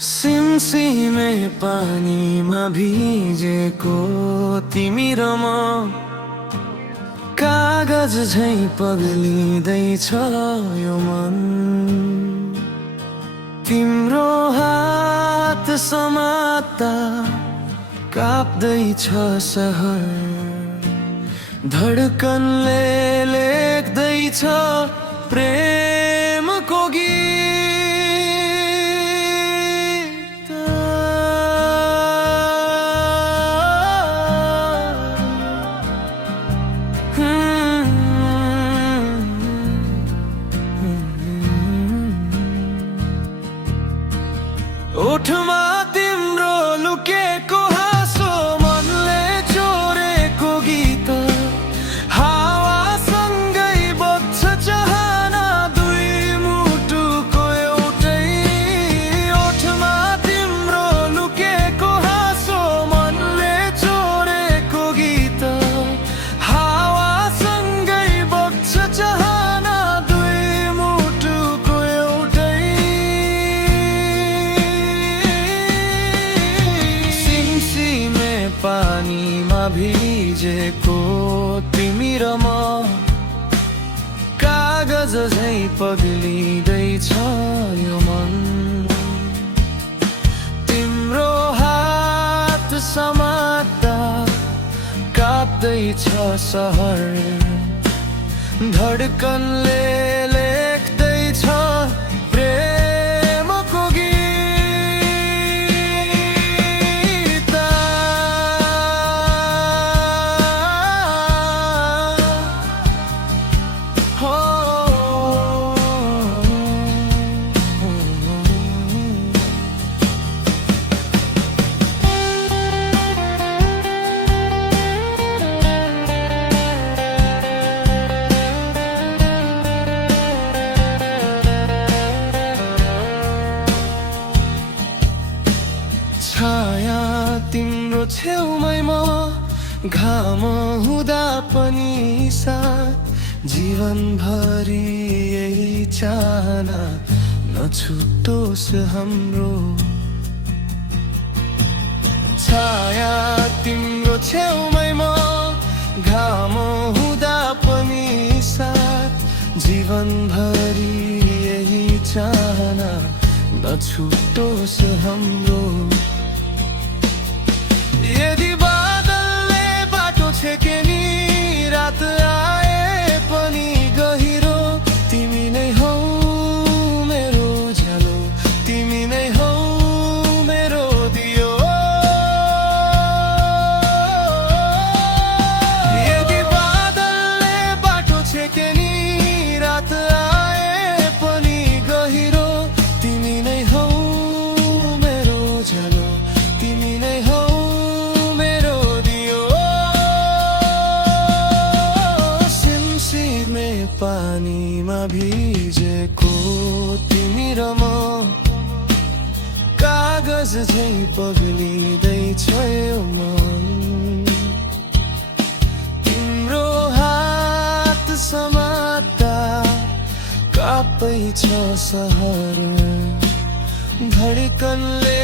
सिमसिमे पानीमा भिजेको तिमी र म कागज झैं पग्लिँदैछ यो मन। तिम्रो हात समात्दा काप्दैछ सहर, धडकनले लेख्दैछ प्रेमको गीत। ओठमा तिम्रो लुकेको हाँसो, मनले चोरेको गीत, हावासँगै बग्छ चाहना दुई मुटुको एउटै। ओठमा तिम्रो लुकेको हाँसो, मनले चोरेको गीत, हावासँगै बग्छ चाहना दुई मुटुको एउटै। पानीमा भिजेको तिमी र म कागज झैं पग्लिँदैछ यो मन। तिम्रो हात समात्दा काप्दैछ सहर, धडकनले लेख्दैछ प्रेमको गीत। छाया तिम्रो छेउमै म, घाम हुँदा पनि साथ, जीवनभरि यही चाहना नछुटोस् हाम्रो। छाया तिम्रो छेउमै म, घाम हुँदा पनि साथ, जीवनभरि यही चाहना नछुटोस् हाम्रो। यदि बादलले बाटो छेके नि, रात आए पनि गहिरो, तिमी नै हौ मेरो उज्यालो, तिमी नै हौ मेरो दियो। यदि बादलले बाटो छेके नि, रात आए पनि गहिरो, तिमी नै हौ मेरो उज्यालो, तिमी नै हौ मेरो दियो। सिमसिमे पानीमा भिजेको तिमी र म कागज झैं पग्लिँदैछ यो मन। तिम्रो हात समात्दा काप्दैछ सहर, धडकनले